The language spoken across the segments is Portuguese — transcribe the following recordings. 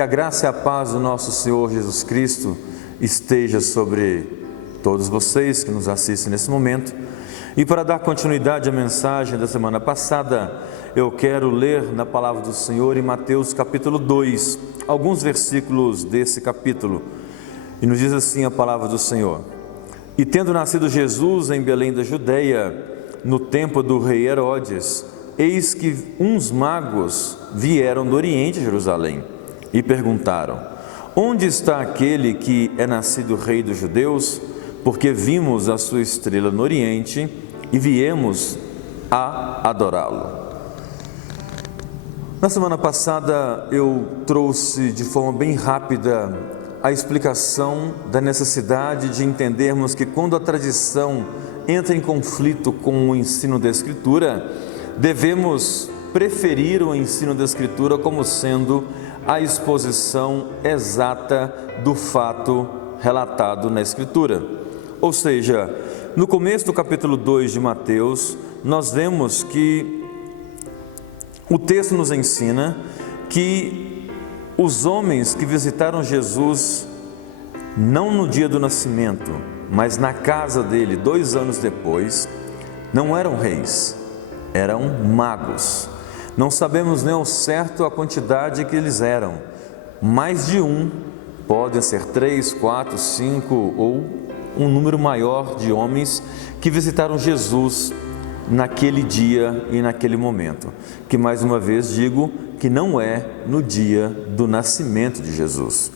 Que a graça e a paz do nosso Senhor Jesus Cristo esteja sobre todos vocês que nos assistem nesse momento. E para dar continuidade à mensagem da semana passada, eu quero ler na palavra do Senhor em Mateus capítulo 2, alguns versículos desse capítulo. E nos diz assim a palavra do Senhor: E tendo nascido Jesus em Belém da Judeia, no tempo do rei Herodes, eis que uns magos vieram do Oriente a Jerusalém e perguntaram: Onde está aquele que é nascido rei dos judeus? Porque vimos a sua estrela no Oriente e viemos a adorá-lo. Na semana passada eu trouxe de forma bem rápida a explicação da necessidade de entendermos que quando a tradição entra em conflito com o ensino da Escritura, devemos preferir o ensino da Escritura como sendo a exposição exata do fato relatado na Escritura. Ou seja, no começo do capítulo 2 de Mateus, nós vemos que o texto nos ensina que os homens que visitaram Jesus, não no dia do nascimento, mas na casa dele 2 anos depois, não eram reis, eram magos. Não sabemos nem ao certo a quantidade que eles eram. Mais de um, podem ser 3, 4, 5 ou um número maior de homens que visitaram Jesus naquele dia e naquele momento. Que mais uma vez digo que não é no dia do nascimento de Jesus.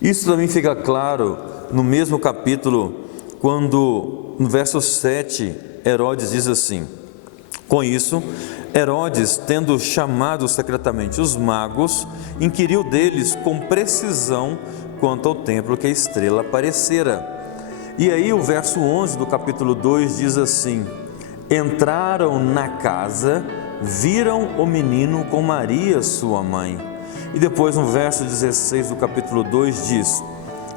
Isso também fica claro no mesmo capítulo, quando no verso 7 Herodes diz assim: Com isso, Herodes, tendo chamado secretamente os magos, inquiriu deles com precisão quanto ao templo que a estrela aparecera. E aí o verso 11 do capítulo 2 diz assim: Entraram na casa, viram o menino com Maria, sua mãe. E depois no verso 16 do capítulo 2 diz: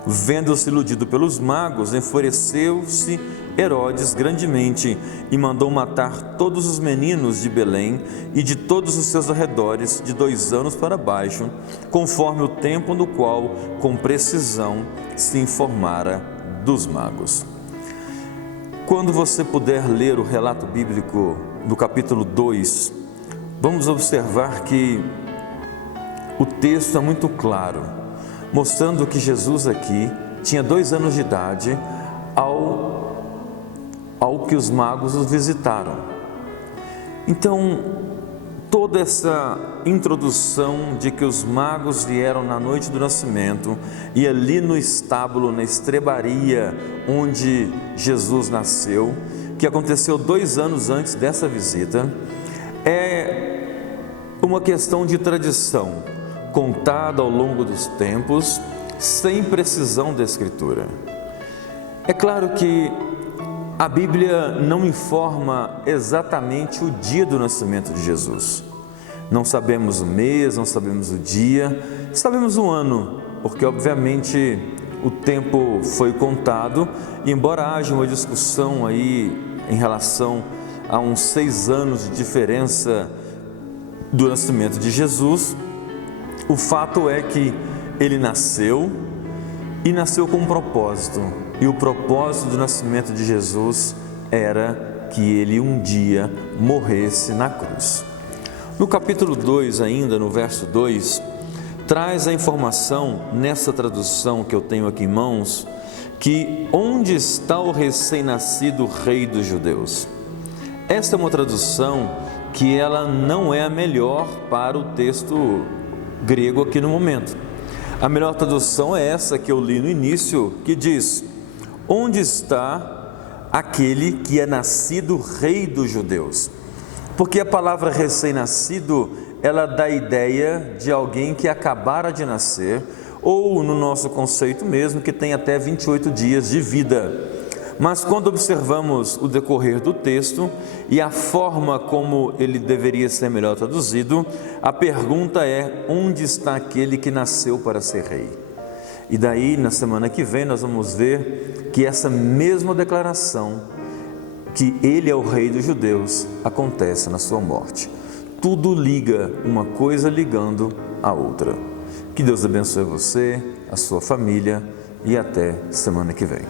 Vendo-se iludido pelos magos, enfureceu-se Herodes grandemente e mandou matar todos os meninos de Belém e de todos os seus arredores, de 2 anos para baixo, conforme o tempo no qual, com precisão, se informara dos magos. Quando você puder ler o relato bíblico do capítulo 2, vamos observar que o texto é muito claro, mostrando que Jesus aqui tinha 2 anos de idade ao que os magos os visitaram. Então, toda essa introdução de que os magos vieram na noite do nascimento e ali no estábulo, na estrebaria onde Jesus nasceu, que aconteceu 2 anos antes dessa visita, é uma questão de tradição, contada ao longo dos tempos, sem precisão da Escritura. É claro que a Bíblia não informa exatamente o dia do nascimento de Jesus. Não sabemos o mês, não sabemos o dia, sabemos o ano, porque obviamente o tempo foi contado, e embora haja uma discussão aí em relação a uns 6 anos de diferença do nascimento de Jesus, o fato é que ele nasceu e nasceu com um propósito. E o propósito do nascimento de Jesus era que ele um dia morresse na cruz. No capítulo 2 ainda, no verso 2, traz a informação, nessa tradução que eu tenho aqui em mãos, que onde está o recém-nascido rei dos judeus? Esta é uma tradução que ela não é a melhor para o texto grego aqui no momento. A melhor tradução é essa que eu li no início, que diz: Onde está aquele que é nascido rei dos judeus? Porque a palavra recém-nascido, ela dá a ideia de alguém que acabara de nascer, ou no nosso conceito mesmo, que tem até 28 dias de vida. Mas quando observamos o decorrer do texto e a forma como ele deveria ser melhor traduzido, a pergunta é: onde está aquele que nasceu para ser rei? E daí, na semana que vem, nós vamos ver que essa mesma declaração, que ele é o rei dos judeus, acontece na sua morte. Tudo liga, uma coisa ligando a outra. Que Deus abençoe você, a sua família e até semana que vem.